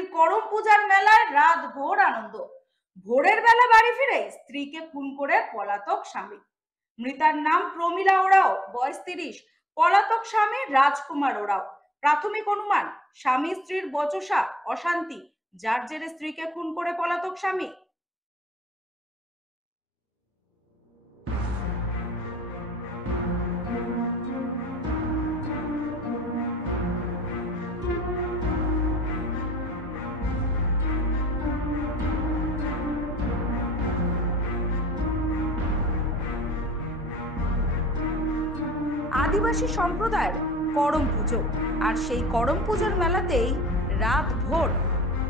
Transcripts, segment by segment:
শামিস্ত্রীর করম পূজার মেলায় রাত ভোর আনন্দ। ভোরের বেলা বাড়ি ফিরে স্ত্রীকে খুন করে পলাতক স্বামী। মৃতার নাম প্রমীলা ওরাও, বয়স 30। পলাতক স্বামী রাজকুমার ওরাও। প্রাথমিক অনুমান, স্বামী স্ত্রীর বচসা, অশান্তি, যার জেরে স্ত্রীকে খুন করে পলাতক স্বামী। আদিবাসী সম্প্রদায়ের করম পুজো, আর সেই করম পুজোর মেলাতেই রাত ভোর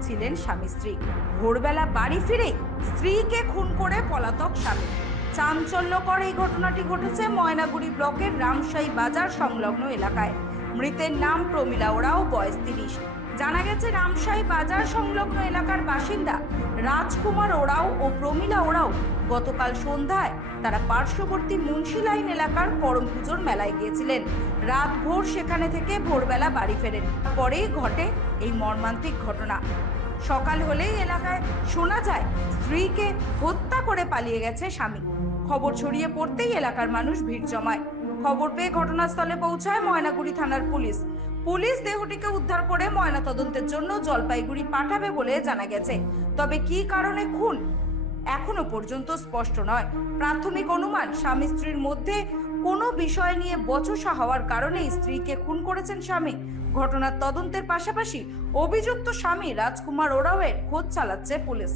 ছিলেন স্বামী স্ত্রী। ভোরবেলা বাড়ি ফিরে স্ত্রীকে খুন করে পলাতক স্বামী। চাঞ্চল্যকর এই ঘটনাটি ঘটেছে ময়নাগুড়ি ব্লকের রামশাহী বাজার সংলগ্ন এলাকায়। মৃতের নাম প্রমীলা ওরাও, বয়স 30। জানা গেছে, রামশাহী বাজার সংলগ্ন এলাকার বাসিন্দা রাজকুমার ওরাও ও প্রমীলা ওরাও গতকাল সন্ধ্যায় তারা পার্শ্ববর্তী মুন্সি লাইন এলাকার করম পুজোর মেলায় গিয়েছিলেন। রাত ভোর সেখানে থেকে ভোরবেলা বাড়ি ফেরেন। পরেই ঘটে এই মর্মান্তিক ঘটনা। সকাল হলেই এলাকায় শোনা যায় স্ত্রীকে হত্যা করে পালিয়ে গেছে স্বামী। খবর ছড়িয়ে পড়তেই এলাকার মানুষ ভিড় জমায়। খবর পেয়ে ঘটনাস্থলে পৌঁছায় ময়নাগুড়ি থানার পুলিশ। পুলিশ দেহটিকে উদ্ধার করে ময়নাতদন্তের জন্য জলপাইগুড়ি পাঠাবে বলে জানা গেছে। তবে কী কারণে খুন এখনো পর্যন্ত স্পষ্ট নয়। প্রাথমিক অনুমান, স্বামী স্ত্রীর মধ্যে কোনো বিষয় নিয়ে বচসা হওয়ার কারণে স্ত্রীকে খুন করেছেন স্বামী। ঘটনার তদন্তের পাশাপাশি অভিযুক্ত স্বামী রাজকুমার ওরাওয়ের খোঁজ চালাচ্ছে পুলিশ।